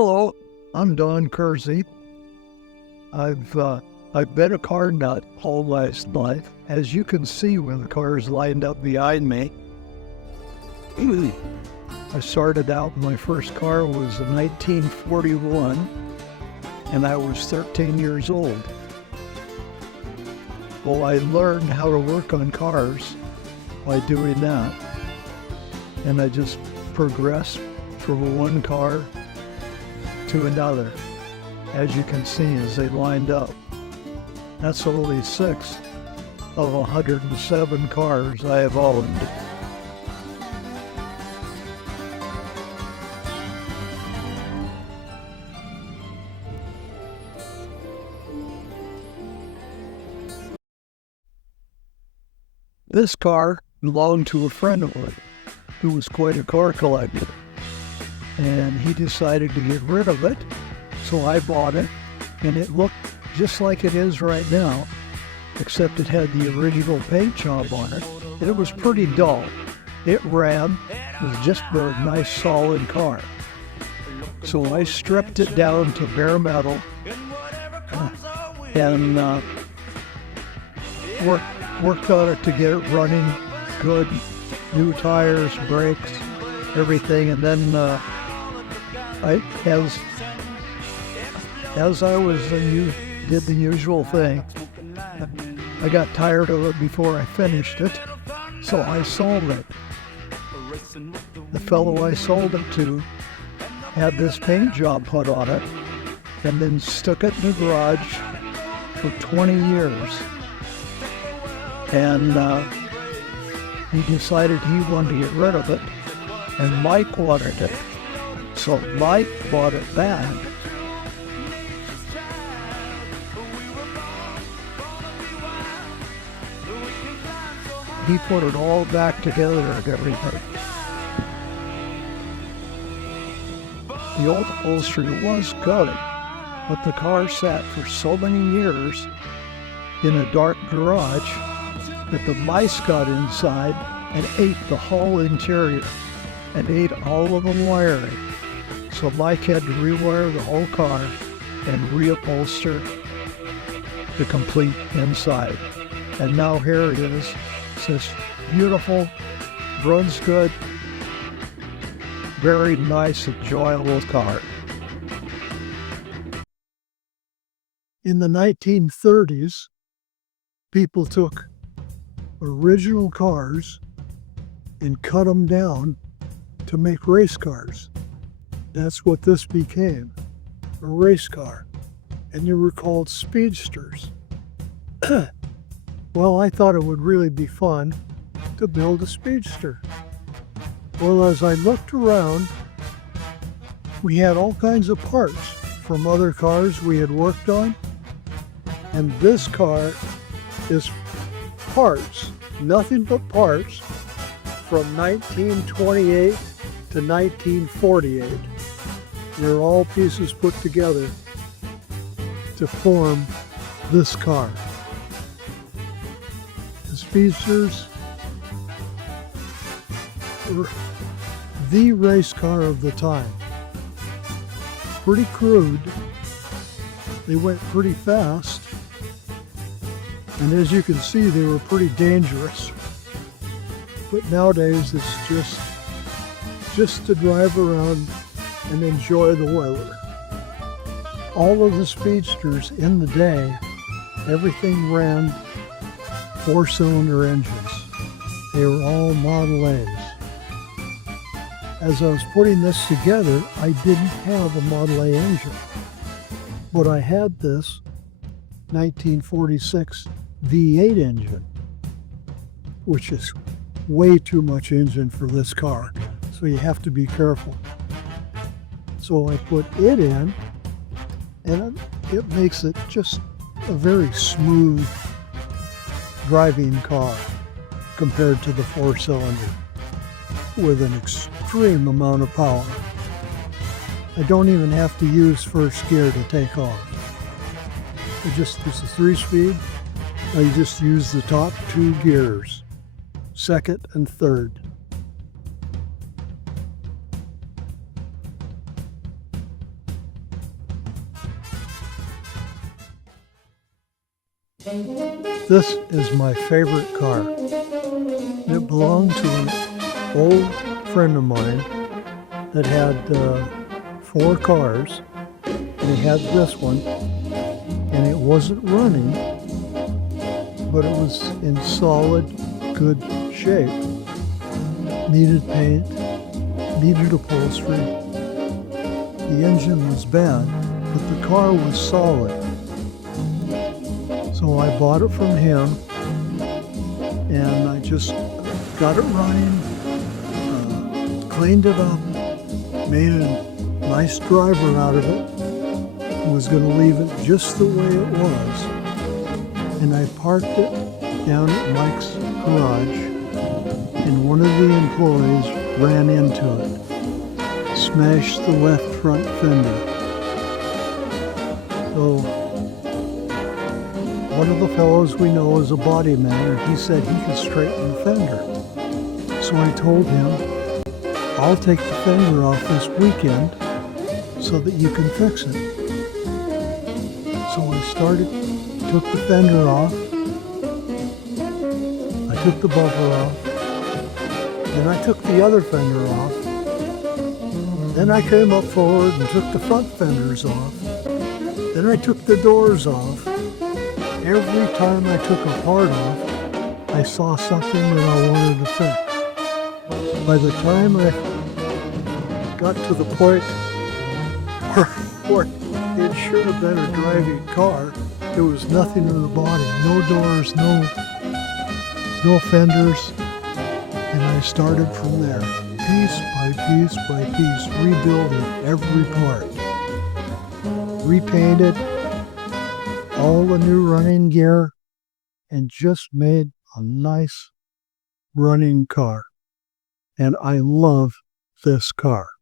Hello, I'm Don Kersey. I've been a car nut all my life. As you can see when the cars lined up behind me, I started out, my first car was in 1941, and I was 13 years old. Well, I learned how to work on cars by doing that, and I just progressed from one car to another, as you can see as they lined up. That's only 6 of 107 cars I have owned. This car belonged to a friend of mine who was quite a car collector, and he decided to get rid of it, so I bought it, and it looked just like it is right now, except it had the original paint job on it, and it was pretty dull. It ran, it was just a nice solid car. So I stripped it down to bare metal and worked on it to get it running good, new tires, brakes, everything, and then as I did the usual thing, I got tired of it before I finished it, so I sold it. The fellow I sold it to had this paint job put on it, and then stuck it in the garage for 20 years. And he decided he wanted to get rid of it, and Mike wanted it. So Mike bought it back. He put it all back together and everything. The old upholstery was good, but the car sat for so many years in a dark garage that the mice got inside and ate the whole interior and ate all of the wiring. So Mike had to rewire the whole car and reupholster the complete inside. And now here it is. It's this beautiful, runs good, very nice, enjoyable car. In the 1930s, people took original cars and cut them down to make race cars. That's what this became, a race car. And they were called speedsters. Well, I thought it would really be fun to build a speedster. Well, as I looked around, we had all kinds of parts from other cars we had worked on. And this car is parts, nothing but parts, from 1928 to 1948. They're all pieces put together to form this car. The Speedsters were the race car of the time. Pretty crude. They went pretty fast. And as you can see, they were pretty dangerous. But nowadays, it's just to drive around and enjoy the weather. All of the speedsters in the day, everything ran 4-cylinder engines. They were all Model A's. As I was putting this together, I didn't have a Model A engine, but I had this 1946 V8 engine, which is way too much engine for this car, so you have to be careful. So I put it in, and it makes it just a very smooth driving car compared to the 4-cylinder with an extreme amount of power. I don't even have to use first gear to take off. It's a 3-speed. I just use the top 2 gears, second and third. This is my favorite car. It belonged to an old friend of mine that had 4 cars. And he had this one, and it wasn't running, but it was in solid, good shape. Needed paint, needed upholstery. The engine was bad, but the car was solid. So I bought it from him, and I just got it running, cleaned it up, made a nice driver out of it, and was going to leave it just the way it was. And I parked it down at Mike's garage, and one of the employees ran into it, smashed the left front fender. So one of the fellows we know is a body man, and he said he could straighten the fender. So I told him, I'll take the fender off this weekend so that you can fix it. So I took the fender off, I took the bumper off, then I took the other fender off, then I came up forward and took the front fenders off, then I took the doors off. Every time I took a part off, I saw something that I wanted to fix. By the time I got to the point where it should have been a driving car, there was nothing in the body, no doors, no fenders, and I started from there, piece by piece by piece, rebuilding every part, repainted all the new running gear, and just made a nice running car. And I love this car.